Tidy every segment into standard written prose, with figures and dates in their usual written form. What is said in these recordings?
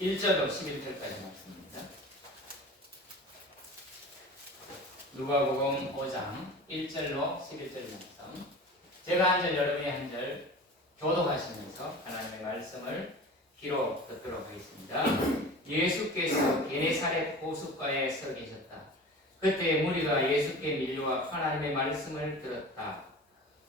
1절로 11절까지 말씀입니다. 누가복음 5장 1절로 11절 말씀. 제가 한 절, 여러분이 한 절 교독하시면서 하나님의 말씀을 귀로 듣도록 하겠습니다. 예수께서 게네사렛 호숫가에 서 계셨다. 그때 무리가 예수께 밀려와 하나님의 말씀을 들었다.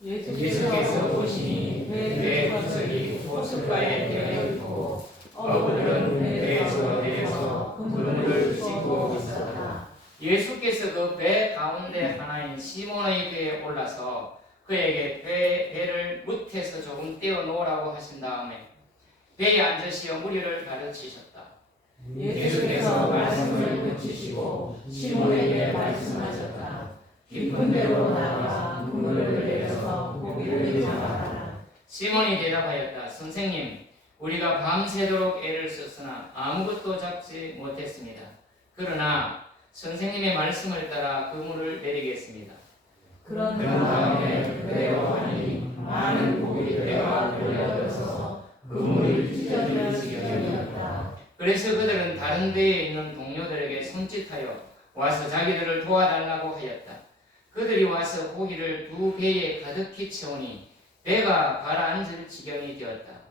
예수께서 오시니 배 구석이 호숫가에 되어 있고 어부들은 배에서 내려서 그물을 씻고 있었다. 예수께서 그 배 가운데 하나인 시몬의 배에 올라서 그에게 배를 무태서 조금 떼어 놓으라고 하신 다음에 배에 앉으시어 무리를 가르치셨다. 예수께서 말씀을 그치시고 시몬에게 말씀하셨다. 깊은 데로 나가 그물을 내려서 고기를 잡아라. 시몬이 대답하였다. 선생님, 우리가 밤새도록 애를 썼으나 아무것도 잡지 못했습니다. 그러나 선생님의 말씀을 따라 그물을 내리겠습니다. 그런 다음에 그대로하니 많은 고기들과 걸려들어서 그물이 찢어질 지경이었다. 그래서 그들은 다른 데에 있는 동료들에게 손짓하여 와서 자기들을 도와달라고 하였다. 그들이 와서 고기를 두 배에 가득히 채우니 배가 가라앉을 지경이 되었다.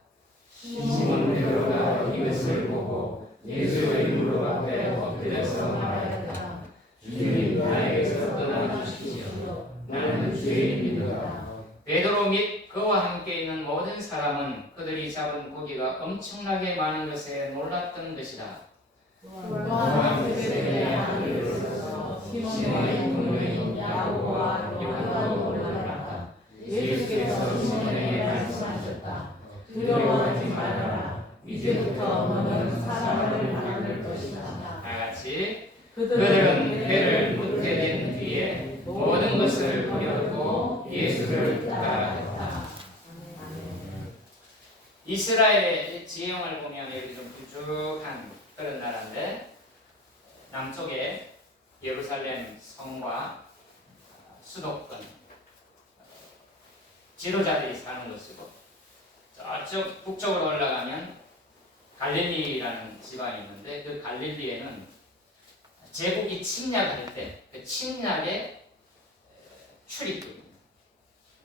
시몬 베드로가 이것을 보고 예수의 무릎 앞에 엎드려서 말하였다. 주님, 나에게서 떠나 주십시오. 나는 죄인입니다. 베드로 및 그와 함께 있는 모든 사람은 그들이 잡은 고기가 엄청나게 많은 것에 놀랐던 것이다. 또한 벳세다의 아들에 있어서 시몬의 동료인 야고보와 요한도 놀랐다. 예수께서 시몬에게 말씀하셨다. 두려워하지 말아라. 이제부터 너는 사람을 만날 것이다. 다같이 그들은 배를 무태된 뒤에 모든 것을 버려두고 예수를 따라갔다. 이스라엘의 지형을 보면 여기 좀 길쭉한 그런 나라인데 남쪽에 예루살렘 성과 수도권 지도자들이 사는 곳이고 저쪽 북쪽으로 올라가면 갈릴리라는 지방이 있는데 그 갈릴리에는 제국이 침략할 때 그 침략의 출입국입니다.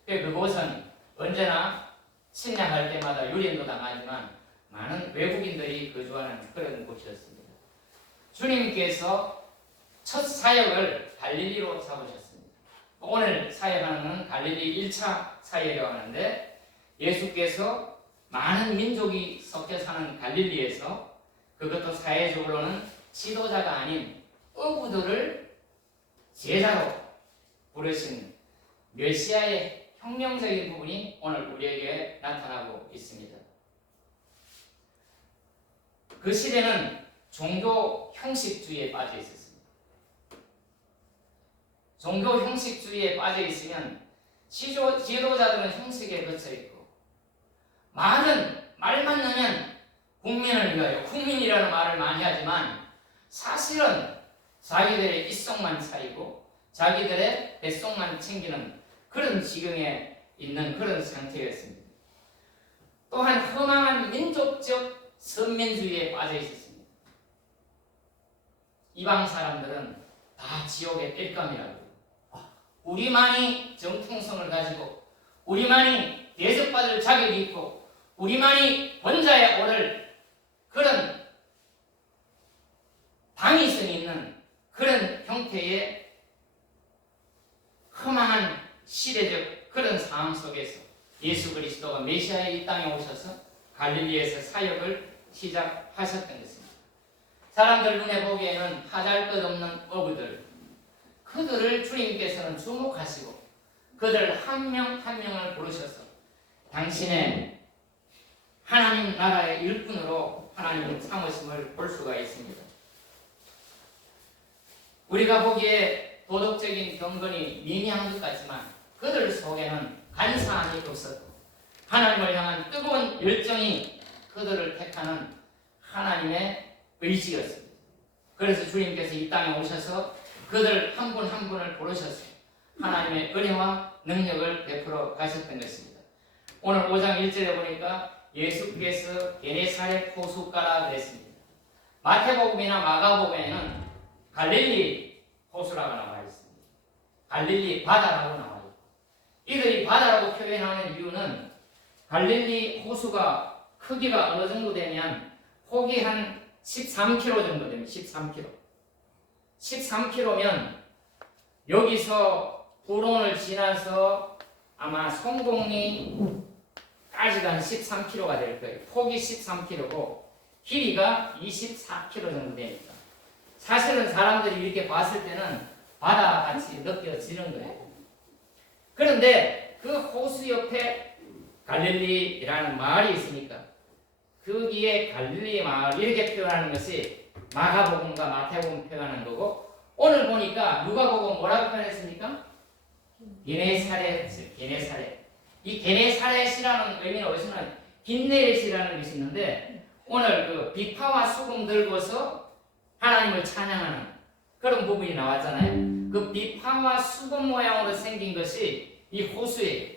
그곳은 언제나 침략할 때마다 유린도 당하지만 많은 외국인들이 거주하는 그런 곳이었습니다. 주님께서 첫 사역을 갈릴리로 잡으셨습니다. 오늘 사역하는 갈릴리 1차 사역이라고 하는데 예수께서 많은 민족이 섞여 사는 갈릴리에서 그것도 사회적으로는 지도자가 아닌 어부들을 제자로 부르신 메시아의 혁명적인 부분이 오늘 우리에게 나타나고 있습니다. 그 시대는 종교 형식주의에 빠져 있었습니다. 종교 형식주의에 빠져 있으면 지도자들은 형식에 갇혀 있고 말은 말만 나면 국민을 위하여 국민이라는 말을 많이 하지만 사실은 자기들의 입속만 차리고 자기들의 뱃속만 챙기는 그런 지경에 있는 그런 상태였습니다. 또한 허망한 민족적 선민주의에 빠져 있었습니다. 이방 사람들은 다 지옥의 땔감이라고 우리만이 정통성을 가지고 우리만이 대접받을 자격이 있고 우리만이 권자에 오를 그런 당위성이 있는 그런 형태의 허망한 시대적 그런 상황 속에서 예수 그리스도가 메시아의 이 땅에 오셔서 갈릴리에서 사역을 시작하셨던 것입니다. 사람들 눈에 보기에는 하잘 것 없는 어부들, 그들을 주님께서는 주목하시고 그들 한 명 한 명을 부르셔서 당신의 하나님 나라의 일꾼으로 하나님 삼으심을 볼 수가 있습니다. 우리가 보기에 도덕적인 경건이 미미한 것 같지만 그들 속에는 간사함이 없었고 하나님을 향한 뜨거운 열정이 그들을 택하는 하나님의 의지였습니다. 그래서 주님께서 이 땅에 오셔서 그들 한 분 한 분을 부르셔서 하나님의 은혜와 능력을 베풀어 가셨던 것입니다. 오늘 5장 1절에 보니까 예수께서 게네사렛 호숫가라 그랬습니다. 마태복음이나 마가복음에는 갈릴리 호수라고 나와 있습니다. 갈릴리 바다라고 나와 있고, 이들이 바다라고 표현하는 이유는 갈릴리 호수가 크기가 어느 정도 되면 폭이 한 13km 정도 됩니다. 13km. 13km면 여기서 부론을 지나서 아마 성공리까지가 한 13km가 될 거예요. 폭이 13km고 길이가 24km 정도 되니까 사실은 사람들이 이렇게 봤을 때는 바다같이 느껴지는 거예요. 그런데 그 호수 옆에 갈릴리라는 마을이 있으니까 거기에 갈릴리 마을 이렇게 표현하는 것이 마가복음과 마태복음 표현하는 거고, 오늘 보니까 누가복음 뭐라고 표현했습니까? 게네사렛. 이 게네사렛이라는 의미는 어디서는 긴네렛이라는 것이 있는데, 오늘 그 비파와 수금 들고서 하나님을 찬양하는 그런 부분이 나왔잖아요. 그 비파와 수금 모양으로 생긴 것이 이 호수예요.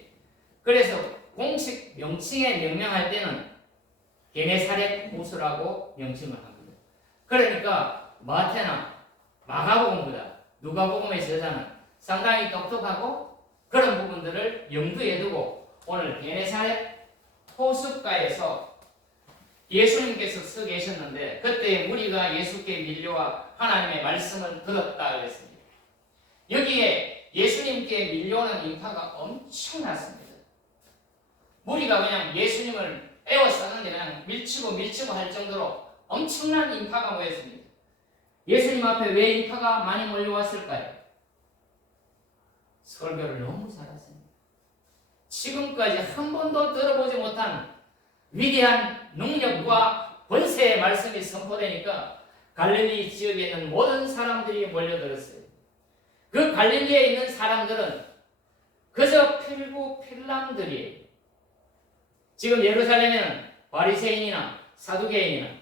그래서 공식 명칭에 명명할 때는 게네사렛 호수라고 명칭을 합니다. 그러니까 마태나 마가복음보다 누가복음의 저자는 상당히 똑똑하고 그런 부분들을 염두에 두고 오늘 게네사렛 호숫가에서 예수님께서 서 계셨는데 그때 무리가 예수께 밀려와 하나님의 말씀을 들었다 그랬습니다. 여기에 예수님께 밀려오는 인파가 엄청났습니다. 무리가 그냥 예수님을 에워쌌는데 그냥 밀치고 할 정도로 엄청난 인파가 모였습니다. 예수님 앞에 왜 인파가 많이 몰려왔을까요? 설교를 너무 잘하십니다. 지금까지 한 번도 들어보지 못한 위대한 능력과 권세의 말씀이 선포되니까 갈릴리 지역에 있는 모든 사람들이 몰려들었어요. 그 갈릴리에 있는 사람들은 그저 필구필람들이에요. 지금 예루살렘에는 바리새인이나 사두개인이나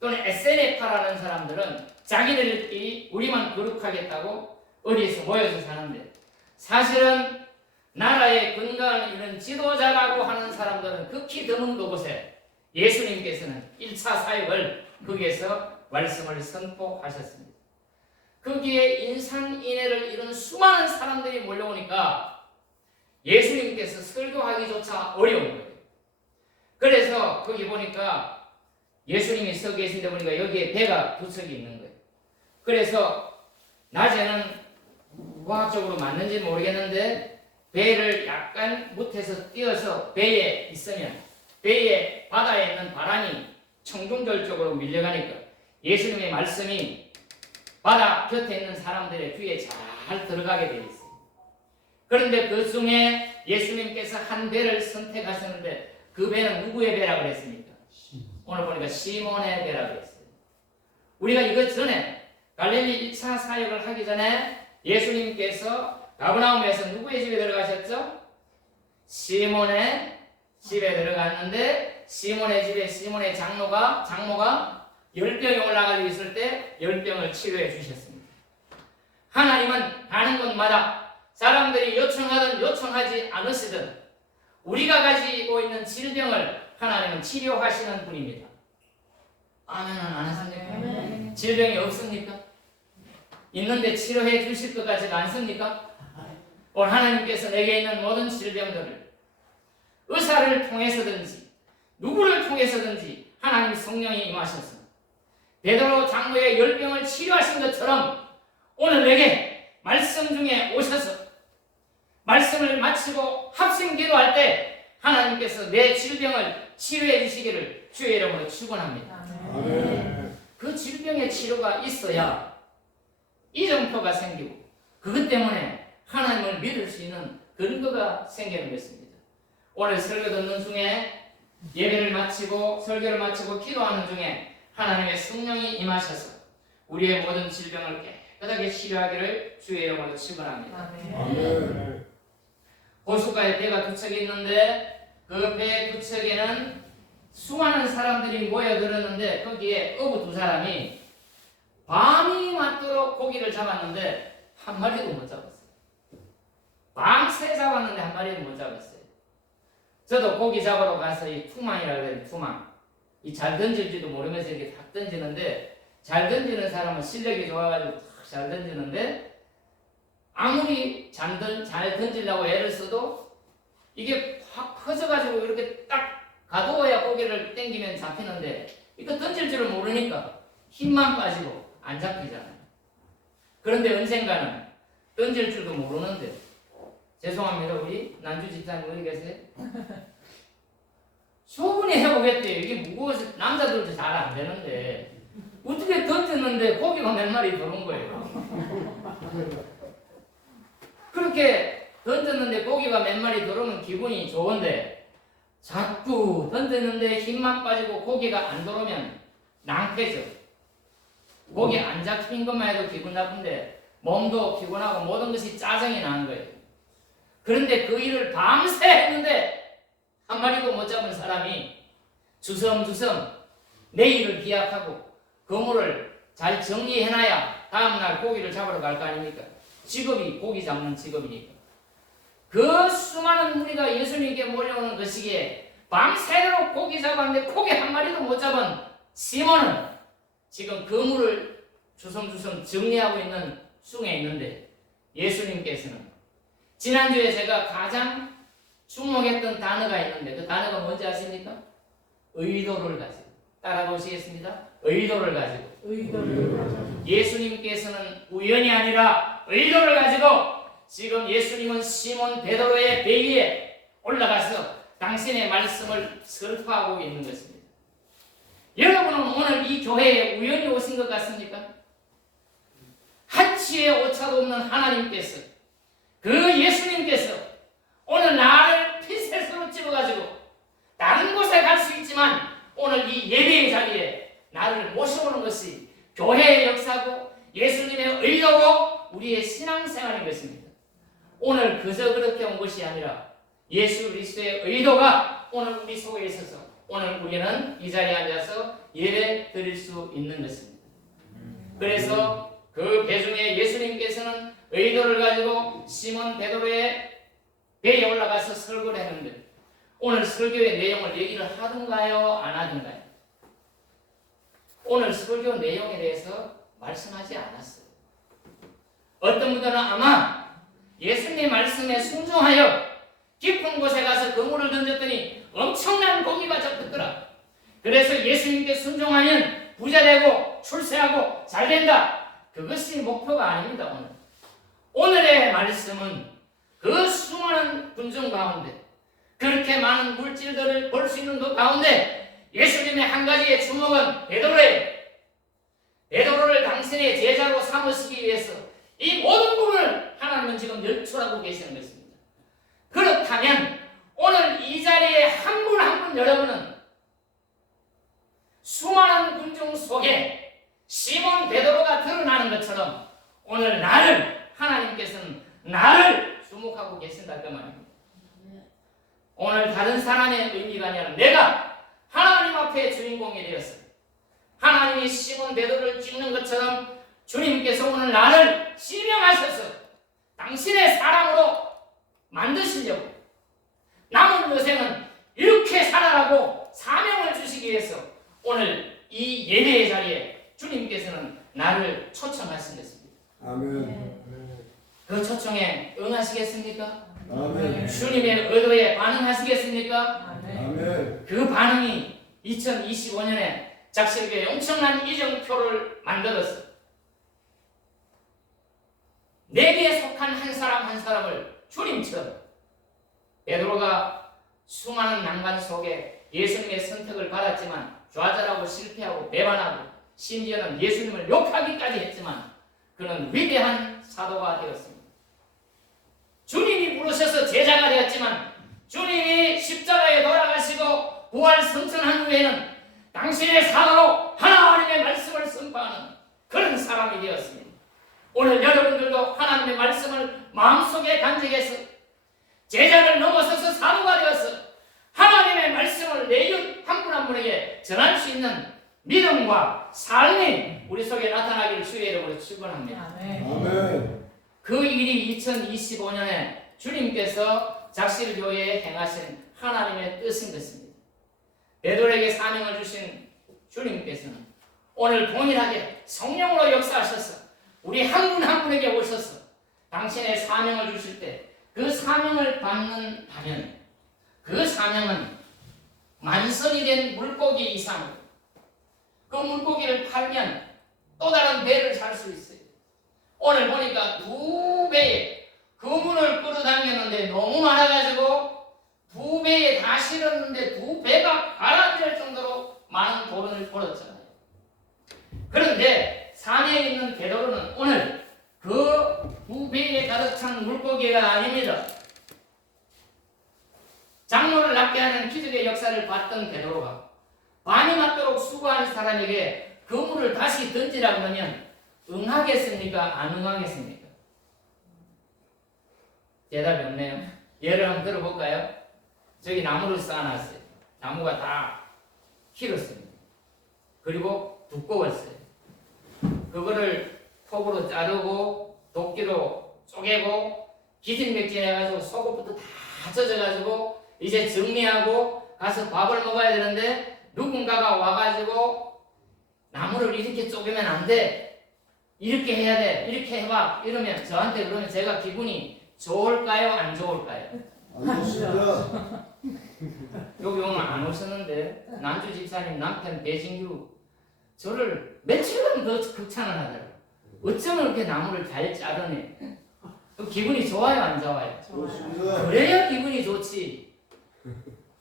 또는 에세네파라는 사람들은 자기들끼리 우리만 거룩하겠다고 어디에서 모여서 사는데, 사실은 나라의 근간을 이룬 지도자라고 하는 사람들은 극히 드문 그곳에 예수님께서는 1차 사역을 거기에서 말씀을 선포하셨습니다. 거기에 인산인해를 이룬 수많은 사람들이 몰려오니까 예수님께서 설교하기조차 어려운 거예요. 그래서 거기 보니까 예수님이 서 계신데 보니까 여기에 배가 두 척이 있는 거예요. 그래서 낮에는 과학적으로 맞는지는 모르겠는데 배를 약간 못해서 띄어서 배에 있으면 배에 바다에 있는 바람이 청중들 쪽으로 밀려가니까 예수님의 말씀이 바다 곁에 있는 사람들의 귀에 잘 들어가게 되어 있어요. 그런데 그 중에 예수님께서 한 배를 선택하셨는데 그 배는 누구의 배라고 그랬습니까? 오늘 보니까 시몬의 배라고 했어요. 우리가 이것 전에 갈릴리 1차 사역을 하기 전에 예수님께서 가버나움에서 누구의 집에 들어가셨죠? 시몬의 집에 들어갔는데 시몬의 집에 시몬의 장모가 10병이 올라가지고 있을 때 10병을 치료해 주셨습니다. 하나님은 가는 곳마다 사람들이 요청하든 요청하지 않으시든 우리가 가지고 있는 질병을 하나님은 치료하시는 분입니다. 아멘은 안 하십니까? 아멘. 질병이 없습니까? 있는데 치료해 주실 것 같지가 않습니까? 오늘 하나님께서 내게 있는 모든 질병들을 의사를 통해서든지 누구를 통해서든지 하나님 성령이 임하셔서 베드로 장로의 10병을 치료하신 것처럼 오늘 내게 말씀 중에 오셔서 말씀을 마치고 합심 기도할 때 하나님께서 내 질병을 치료해 주시기를 주의 이름으로 축원합니다. 그 질병의 치료가 있어야 이정표가 생기고 그것 때문에 하나님을 믿을 수 있는 근거가 생기는 것입니다. 오늘 설교 듣는 중에 예배를 마치고 설교를 마치고 기도하는 중에 하나님의 성령이 임하셔서 우리의 모든 질병을 깨끗하게 치료하기를 주의 이름으로 축원합니다. 호숫가에 배가 두 척이 있는데 그 배 두 척에는 수많은 사람들이 모여들었는데 거기에 어부 두 사람이 밤이 맞도록 고기를 잡았는데 한 마리도 못 잡았어요. 밤새 잡았는데 한 마리도 못 잡았어요. 저도 고기 잡으러 가서 이 투망이라고 해요. 투망. 이 잘 던질지도 모르면서 이렇게 탁 던지는데, 잘 던지는 사람은 실력이 좋아가지고 탁 잘 던지는데, 아무리 잘 던지려고 애를 써도 이게 확 커져가지고 이렇게 딱 가둬야 고개를 당기면 잡히는데, 이거 던질 줄을 모르니까 힘만 빠지고 안 잡히잖아요. 그런데 언젠가는 던질 줄도 모르는데, 죄송합니다, 우리 난주 집사님 어디 계세요? 충분히 해보겠대요. 이게 무거워서 남자들도 잘 안 되는데 어떻게 던졌는데 고기가 몇 마리 들어온 거예요. 그렇게 던졌는데 고기가 몇 마리 들어오면 기분이 좋은데, 자꾸 던졌는데 힘만 빠지고 고기가 안 들어오면 낭패죠. 고기 안 잡힌 것만 해도 기분 나쁜데 몸도 피곤하고 모든 것이 짜증이 나는 거예요. 그런데 그 일을 밤새 했는데 한 마리도 못 잡은 사람이 주섬주섬 내일을 기약하고 그물을 잘 정리해놔야 다음날 고기를 잡으러 갈 거 아닙니까? 직업이 고기 잡는 직업이니까. 그 수많은 무리가 예수님께 몰려오는 그 시기에 밤새도록 고기 잡았는데 고기 한 마리도 못 잡은 시몬은 지금 그물을 주섬주섬 정리하고 있는 중에 있는데, 예수님께서는 지난주에 제가 가장 주목했던 단어가 있는데 그 단어가 뭔지 아십니까? 의도를 가지고. 따라 보시겠습니다. 의도를 가지고. 예수님께서는 우연이 아니라 의도를 가지고 지금 예수님은 시몬 베드로의 배 위에 올라가서 당신의 말씀을 설파하고 있는 것입니다. 여러분은 오늘 이 교회에 우연히 오신 것 같습니까? 한치의 오차도 없는 하나님께서, 그 예수님께서 오늘 나를 핀셋으로 찍어가지고 다른 곳에 갈 수 있지만 오늘 이 예배의 자리에 나를 모셔오는 것이 교회의 역사고 예수님의 의도고 우리의 신앙생활인 것입니다. 오늘 그저 그렇게 온 것이 아니라 예수 그리스도의 의도가 오늘 우리 속에 있어서 오늘 우리는 이 자리에 앉아서 예배 드릴 수 있는 것입니다. 그래서 그 배 중에 예수님께서는 의도를 가지고 시몬 베드로의 배에 올라가서 설교를 했는데, 오늘 설교의 내용을 얘기를 하든가요, 안 하든가요? 오늘 설교 내용에 대해서 말씀하지 않았어요. 어떤 분들은 아마 예수님 말씀에 순종하여 깊은 곳에 가서 그물을 던졌더니 엄청난 고기가 잡혔더라. 그래서 예수님께 순종하면 부자되고 출세하고 잘된다. 그것이 목표가 아닙니다. 오늘의 말씀은 그 수많은 군중 가운데, 그렇게 많은 물질들을 볼 수 있는 그 가운데 예수님의 한 가지의 주목은 베드로예요. 베드로를 당신의 제자로 삼으시기 위해서 이 모든 분을 하나님은 지금 열출하고 계시는 것입니다. 그렇다면 오늘 이 자리에 한 분 한 분 여러분은 수많은 군중 속에 시몬 베드로가 드러나는 것처럼 오늘 하나님께서는 나를 주목하고 계신다 그 말입니다. 오늘 다른 사람의 의미가 아니라 내가 하나님 앞에 주인공이 되었어요. 하나님이 시몬 베드로를 찍는 것처럼 주님께서 오늘 나를 지명하셔서 당신의 사랑으로 만드시려고, 남은 여생은 이렇게 살아가고 사명을 주시기 위해서 오늘 이 예배의 자리에 주님께서는 나를 초청하신 것입니다. 아멘. 그 초청에 응하시겠습니까? 아멘. 주님의 의도에 반응하시겠습니까? 아멘. 그 반응이 2025년에 작실교회 엄청난 이정표를 만들어서 내게 속한 한 사람 한 사람을 주님처럼, 베드로가 수많은 난관 속에 예수님의 선택을 받았지만 좌절하고 실패하고 배반하고 심지어는 예수님을 욕하기까지 했지만 그는 위대한 사도가 되었습니다. 주님이 부르셔서 제자가 되었지만 주님이 십자가에 돌아가시고 부활 승천한 후에는 당신의 사도로 하나님의 말씀을 선포하는 그런 사람이 되었습니다. 오늘 여러분들도 하나님의 말씀을 마음속에 간직해서 제자를 넘어서서 사도가 되어서 하나님의 말씀을 내 이웃 한 분 한 분에게 전할 수 있는 믿음과 삶이 우리 속에 나타나기를 주의 이름으로 축원합니다. 아멘. 그 일이 2025년에 주님께서 작실교회에 행하신 하나님의 뜻인 것입니다. 베드로에게 사명을 주신 주님께서는 오늘 동일하게 성령으로 역사하셔서 우리 한 분 한 분에게 오셔서 당신의 사명을 주실 때 그 사명을 받는다면 그 사명은 만선이 된 물고기 이상으로 그 물고기를 팔면 또 다른 배를 살 수 있어요. 오늘 보니까 2배의 그물을 끌어당겼는데 너무 많아가지고 2배에 다 실었는데 2배가 가라앉을 정도로 많은 돈을 벌었잖아요. 그런데 산에 있는 베드로는 오늘 그 2배에 가득 찬 물고기가 아닙니다. 장로를 낫게 하는 기적의 역사를 봤던 베드로가 밤이 맞도록 수고한 사람에게 그물을 다시 던지라고 하면 응하겠습니까? 안 응하겠습니까? 대답이 없네요. 예를 한번 들어볼까요? 저기 나무를 쌓아놨어요. 나무가 다 길었습니다. 그리고 두꺼웠어요. 그거를 톱으로 자르고 도끼로 쪼개고 기진맥진해가지고 속옷부터 다 젖어가지고 이제 정리하고 가서 밥을 먹어야 되는데 누군가가 와가지고 나무를 이렇게 쪼개면 안 돼. 이렇게 해야 돼. 이렇게 해봐. 이러면 저한테 그러면 제가 기분이 좋을까요? 안 좋을까요? 알겠습니다. 여기 오늘 안 오셨는데 난주 집사님 남편 배진규 저를 며칠간 더 극찬을 하더라고요. 어쩌면 이렇게 나무를 잘 자르네. 기분이 좋아요? 안 좋아요? 좋습니다. 그래야 기분이 좋지.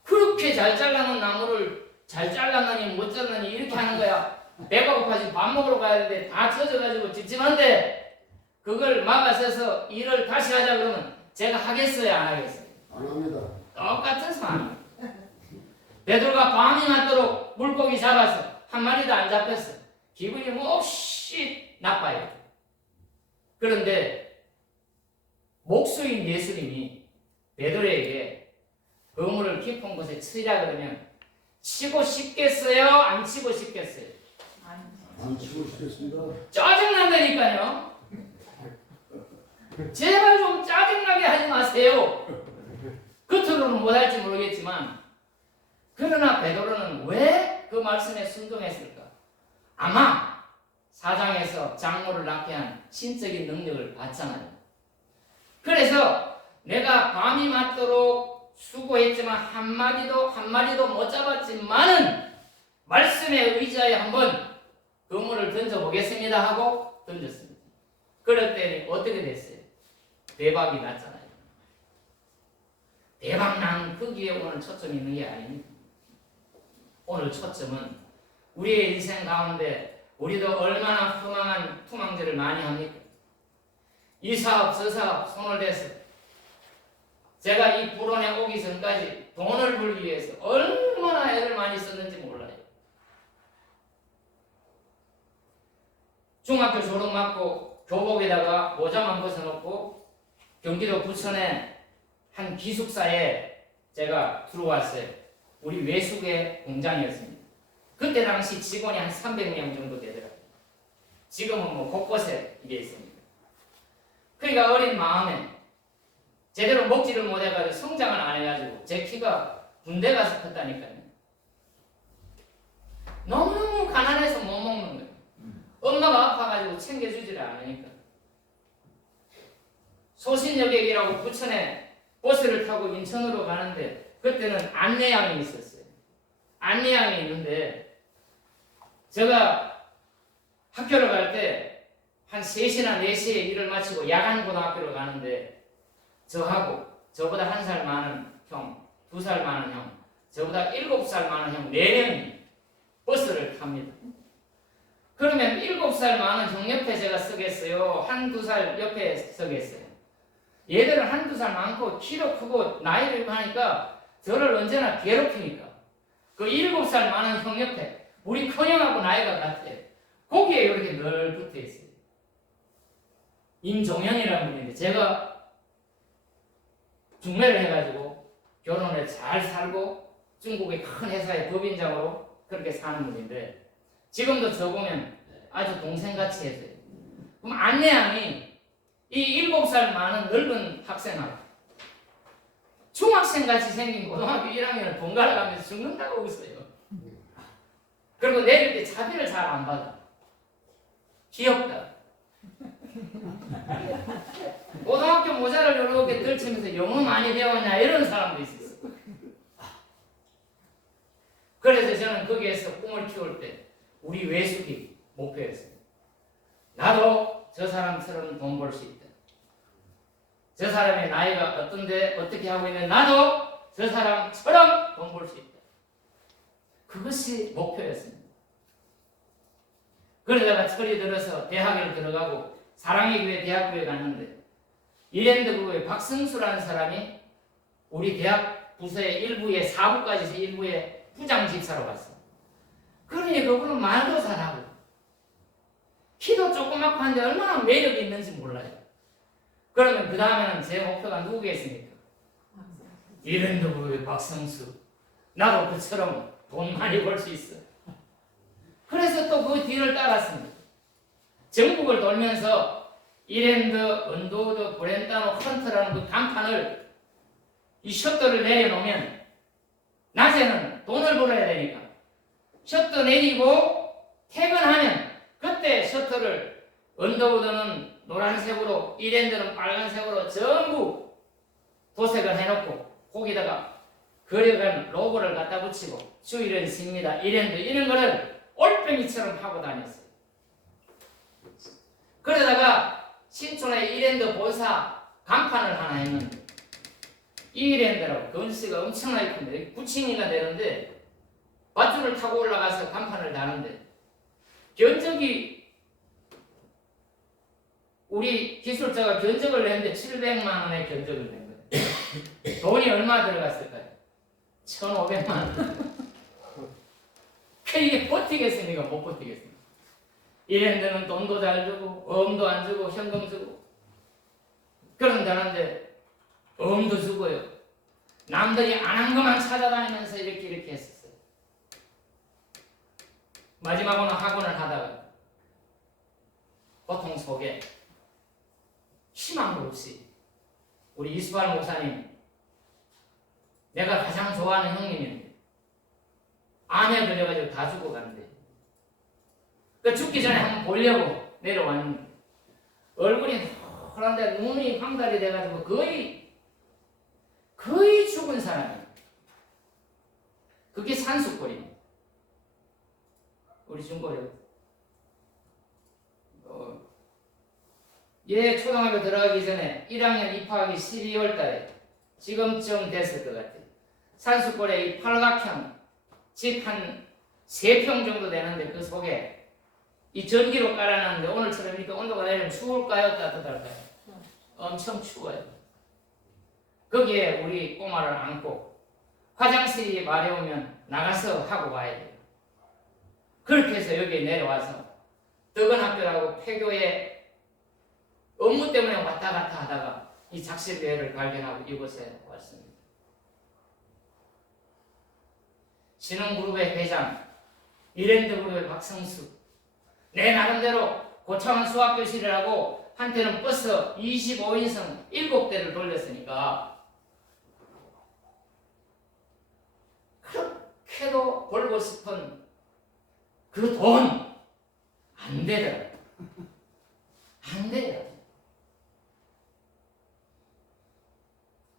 그렇게 잘 잘라놓은 나무를 잘 잘랐느니 못 잘랐느니 이렇게 하는 거야. 배가 고파지고 밥 먹으러 가야 되는데 다 젖어가지고 찝찝한데 그걸 막아서서 일을 다시 하자 그러면 제가 하겠어요? 안 하겠어요? 안 합니다. 똑같은 상황. 베드로가 밤이 맞도록 물고기 잡아서 한 마리도 안 잡혔어. 기분이 몹시 나빠요. 그런데 목수인 예수님이 베드로에게 그물을 깊은 곳에 치라 그러면 치고 싶겠어요? 안 치고 싶겠어요? 안 치고 싶겠습니다. 짜증난다니까요. 제발 좀 짜증나게 하지 마세요. 겉으로는 못할지 모르겠지만 그러나 베드로는 왜 그 말씀에 순종했을까? 아마 사장에서 장모를 낳게 한 신적인 능력을 받잖아요. 그래서 내가 밤이 맞도록 수고했지만 한 마리도 못 잡았지만은 말씀에 의지하여 한번 그물을 던져보겠습니다 하고 던졌습니다. 그럴 때는 어떻게 됐어요? 대박이 났잖아요. 대박 난 거기에 오늘 초점이 있는 게 아닙니다. 오늘 초점은 우리의 인생 가운데 우리도 얼마나 허망한 투망질을 많이 합니까? 이 사업 저 사업 손을 대서 제가 이 불원에 오기 전까지 돈을 벌기 위해서 얼마나 애를 많이 썼는지 몰라요. 중학교 졸업 맞고 교복에다가 모자만 벗어놓고 경기도 부천의 한 기숙사에 제가 들어왔어요. 우리 외숙의 공장이었습니다. 그때 당시 직원이 한 300명 정도 되더라고요. 지금은 뭐 곳곳에 이게 있습니다. 그러니까 어린 마음에 제대로 먹지를 못해가지고 성장을 안 해가지고 제 키가 군대 가서 컸다니까요. 너무너무 가난해서 못 먹는 거예요. 엄마가 아파가지고 챙겨주지를 않으니까. 소신여객이라고 부천에 버스를 타고 인천으로 가는데 그때는 안내양이 있었어요. 안내양이 있는데 제가 학교를 갈 때 한 3시나 4시에 일을 마치고 야간 고등학교를 가는데 저하고 저보다 1살 많은 형, 2살 많은 형, 저보다 7살 많은 형 4명이 버스를 탑니다. 그러면 7살 많은 형 옆에 제가 서겠어요? 1~2살 옆에 서겠어요? 얘들은 1~2살 많고 키도 크고 나이도 있고 하니까 저를 언제나 괴롭히니까 그 7살 많은 형 옆에 우리 큰형하고 나이가 같아요. 거기에 이렇게 늘 붙어 있어요. 임종현이라는 분인데 제가 중매를 해가지고 결혼을 잘 살고 중국의 큰 회사의 법인장으로 그렇게 사는 분인데 지금도 저 보면 아주 동생같이 해서요. 그럼 안내양이 이 7살 많은 늙은 학생하고 중학생같이 생긴 고등학교 1학년을 번갈아 가면서 죽는다고 웃어요. 그리고 내릴 때 자비를 잘 안 받아. 귀엽다. 고등학교 모자를 이렇게 들치면서 영어 많이 배웠냐 이런 사람도 있었어. 그래서 저는 거기에서 꿈을 키울 때 우리 외숙이 목표였어요. 나도 저 사람처럼 돈 벌 수 있다. 저 사람의 나이가 어떤데 어떻게 하고 있는 나도 저 사람처럼 돈 벌 수 있다. 그것이 목표였습니다. 그러다가 철이 들어서 대학에 들어가고 사랑의 교회 대학교에 갔는데 이랜드부의 박승수라는 사람이 우리 대학 부서의 일부의 사부까지 일부의 부장 집사로 갔어. 그러니 그분은 말도 잘하고 키도 조그맣고 한데 얼마나 매력이 있는지 몰라요. 그러면 그 다음에는 제 목표가 누구겠습니까? 이랜드부의 박승수. 나도 그처럼 돈 많이 벌 수 있어. 그래서 또 그 뒤를 따랐습니다. 전국을 돌면서 이랜드, 언더우드, 브렌타노, 헌트라는 그 간판을 이 셔터를 내려놓으면 낮에는 돈을 벌어야 되니까 셔터 내리고 퇴근하면 그때 셔터를 언더우드는 노란색으로 이랜드는 빨간색으로 전부 도색을 해놓고 거기다가 그려간 로고를 갖다 붙이고 주일은 쉽니다. 이랜드 이런 거를 올빼미처럼 하고 다녔어요. 그러다가 신촌에 이랜드 본사 간판을 하나 했는데 이랜드라고 건수가 엄청나게 큰데 9층이나 되는데 밧줄을 타고 올라가서 간판을 다는데 견적이 우리 기술자가 견적을 냈는데 700만 원의 견적을 낸 거예요. 돈이 얼마 들어갔을까요? 1,500만 원. 이게 버티겠습니까? 못 버티겠습니까? 이랜드는 돈도 잘 주고 어음도 안 주고 현금 주고 그런다는데 어음도 주고요. 남들이 안 한 것만 찾아다니면서 이렇게 했었어요. 마지막으로는 학원을 하다가 고통 속에 희망도 없이 우리 이수발 목사님 내가 가장 좋아하는 형님인데 암에 걸려가지고 다 죽어가는데 그 죽기 전에 한번 보려고 내려왔는데 얼굴이 노란데 눈이 황달이 돼가지고 거의 죽은 사람이에요. 그게 산수골입니다. 우리 중고려 얘 초등학교 들어가기 전에 1학년 입학하기 12월 달에 지금쯤 됐을 것 같아요. 산수골에 이 팔각형 집 한 3평 정도 되는데 그 속에 이 전기로 깔아놨는데 오늘처럼 이렇게 온도가 내리면 추울까요? 따뜻할까요? 엄청 추워요. 거기에 우리 꼬마를 안고 화장실이 마려우면 나가서 하고 와야 돼요. 그렇게 해서 여기에 내려와서 덕은학교라고 폐교에 업무 때문에 왔다 갔다 하다가 이 작실교회를 발견하고 이곳에 왔습니다. 신흥그룹의 회장, 이랜드그룹의 박성수, 내 나름대로 고창원 수학교실이라고 한때는 버스 25인승 7대를 돌렸으니까 그렇게도 벌고 싶은 그 돈 안 되더라. 안 돼요.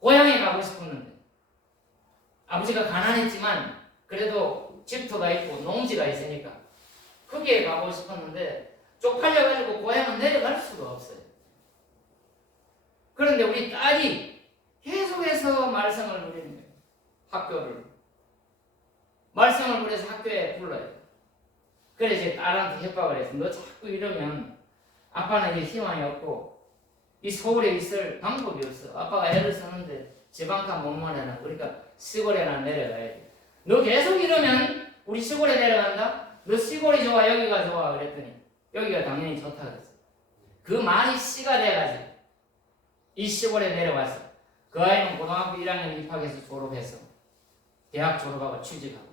고향에 가고 싶었는데 아버지가 가난했지만 그래도 집터가 있고 농지가 있으니까 거기에 가고 싶었는데 쪽팔려가지고 고향은 내려갈 수가 없어요. 그런데 우리 딸이 계속해서 말썽을 부리는 거예요. 학교를. 말썽을 부려서 학교에 불러요. 그래서 제 딸한테 협박을 해서 너 자꾸 이러면 아빠는 이제 희망이 없고 이 서울에 있을 방법이 없어. 아빠가 애를 쓰는데 지방간 못 마련하고 그러니까 시골에나 내려가야 돼. 너 계속 이러면 우리 시골에 내려간다? 너 시골이 좋아 여기가 좋아 그랬더니 여기가 당연히 좋다 그랬어. 그 말이 씨가 돼가지고 이 시골에 내려와서 그 아이는 고등학교 1학년 입학해서 졸업해서 대학 졸업하고 취직하고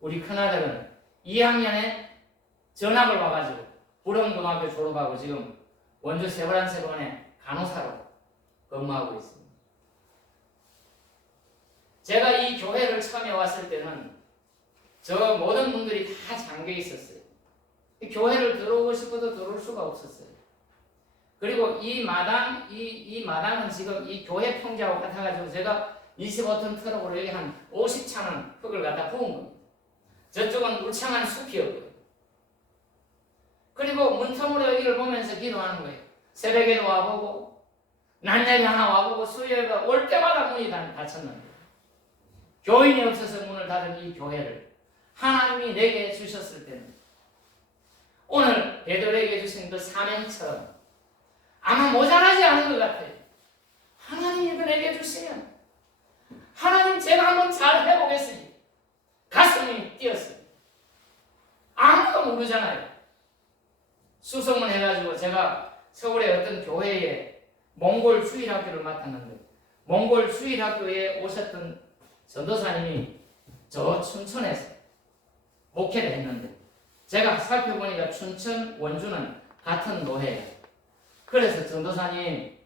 우리 큰아들은 2학년에 전학을 와가지고 부릉고등학교 졸업하고 지금 원주 세브란스병원에 간호사로 근무하고 있습니다. 제가 이 교회를 처음에 왔을 때는 저 모든 분들이 다 이 교회를 들어오고 싶어도 들어올 수가 없었어요. 그리고 이 마당은 지금 이 교회 평지하고 같아가지고 제가 25톤 트럭으로 여기 한 50창은 흙을 갖다 부은 겁니다. 저쪽은 울창한 숲이었고요. 그리고 문틈으로 여기를 보면서 기도하는 거예요. 새벽에도 와보고 낮에 하나 와보고 수요일에 올 때마다 문이 닫혔는데 교인이 없어서 문을 닫은 이 교회를 하나님이 내게 주셨을 때는 오늘 베드로에게 주신 그 사명처럼 아마 모자라지 않은 것 같아요. 하나님이 이거 내게 주시면 하나님 제가 한번 잘 해보겠습니다. 가슴이 뛰었어요. 아무도 모르잖아요. 수소문 해가지고 제가 서울의 어떤 교회에 몽골 주일학교를 맡았는데 몽골 주일학교에 오셨던 전도사님이 저 춘천에서 목회를 했는데 제가 살펴보니까 춘천 원주는 같은 노회예요. 그래서 전도사님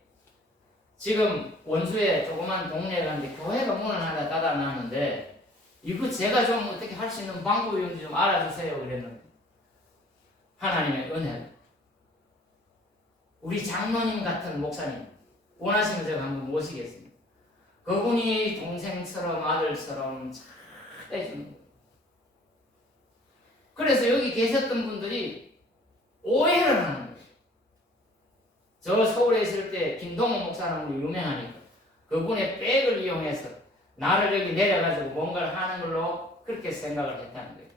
지금 원주에 조그만 동네에 갔는데 교회가 문을 하나 닫아놨는데 이거 제가 좀 어떻게 할 수 있는 방법이 있는지 좀 알아주세요 그랬는데 하나님의 은혜로 우리 장로님 같은 목사님 원하시면 제가 한번 모시겠습니다. 그분이 동생처럼 아들처럼 잘 해주는 거예요. 그래서 여기 계셨던 분들이 오해를 하는 거예요. 저 서울에 있을 때 김동호 목사님으로 유명하니까 그분의 백을 이용해서 나를 여기 내려가지고 뭔가를 하는 걸로 그렇게 생각을 했다는 거예요.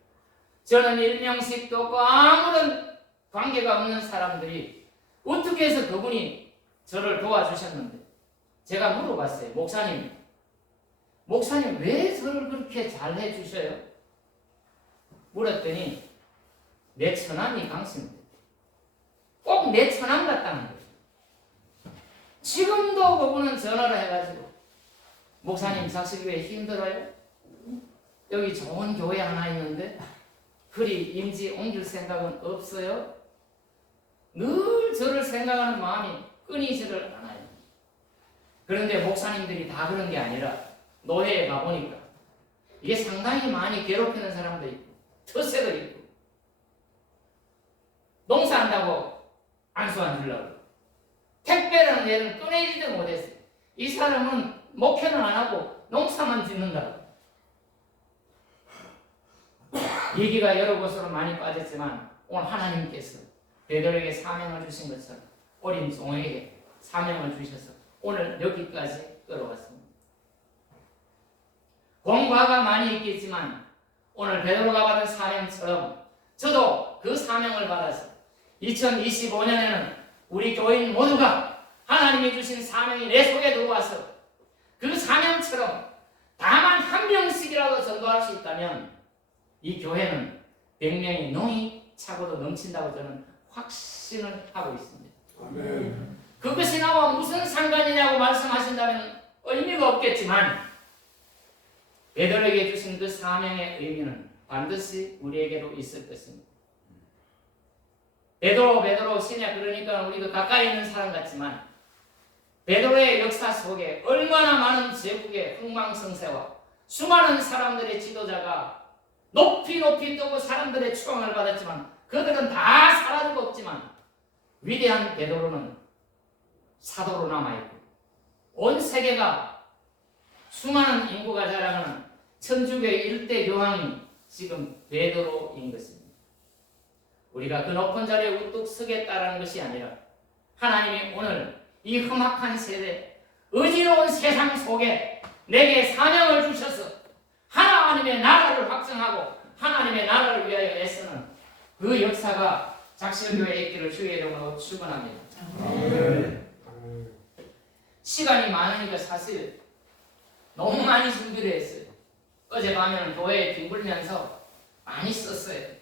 저는 일명식도 없고 아무런 관계가 없는 사람들이 어떻게 해서 그분이 저를 도와주셨는데 제가 물어봤어요. 목사님 왜 저를 그렇게 잘 해주셔요? 물었더니 내 처남이 강심입니다. 꼭 내 처남 같다는 거예요. 지금도 그분은 전화를 해가지고 목사님 작실교회 힘들어요? 여기 좋은 교회 하나 있는데 그리 임지 옮길 생각은 없어요? 늘 저를 생각하는 마음이 끊이지를 않아요. 그런데 목사님들이 다 그런 게 아니라 노회에 가보니까 이게 상당히 많이 괴롭히는 사람도 있고 터세도 있고 농사한다고 안수 안 주려고 택배라는 얘는 꺼내지도 못했어요. 이 사람은 목회는 안 하고 농사만 짓는다고. 얘기가 여러 곳으로 많이 빠졌지만 오늘 하나님께서 베드로에게 사명을 주신 것처럼 어린 종에게 사명을 주셔서 오늘 여기까지 끌어왔습니다. 공과가 많이 있겠지만 오늘 베드로가 받은 사명처럼 저도 그 사명을 받아서 2025년에는 우리 교인 모두가 하나님이 주신 사명이 내 속에 들어와서 그 사명처럼 다만 한 명씩이라도 전도할 수 있다면 이 교회는 100명이 농이 차고도 넘친다고 저는 확신을 하고 있습니다. 아멘. 그것이 나와 무슨 상관이냐고 말씀하신다면 의미가 없겠지만 베드로에게 주신 그 사명의 의미는 반드시 우리에게도 있을 것입니다. 베드로 신약 그러니까 우리가 가까이 있는 사람 같지만 베드로의 역사 속에 얼마나 많은 제국의 흥망성쇠와 수많은 사람들의 지도자가 높이 뜨고 사람들의 추앙을 받았지만 그들은 다 사라지고 없지만 위대한 베드로는 사도로 남아있고 온 세계가 수많은 인구가 자랑하는 천주교의 일대 교황이 지금 베드로인 것입니다. 우리가 그 높은 자리에 우뚝 서겠다라는 것이 아니라 하나님이 오늘 이 험악한 세대, 어지러운 세상 속에 내게 사명을 주셔서 하나님의 나라를 확정하고 하나님의 나라를 위하여 애쓰는 그 역사가 작실교회에 있기를 주의 이름으로 축원합니다. 시간이 많으니까 사실 너무 많이 준비를 했어요. 어젯밤에는 교회에 뒹굴면서 많이 썼어요.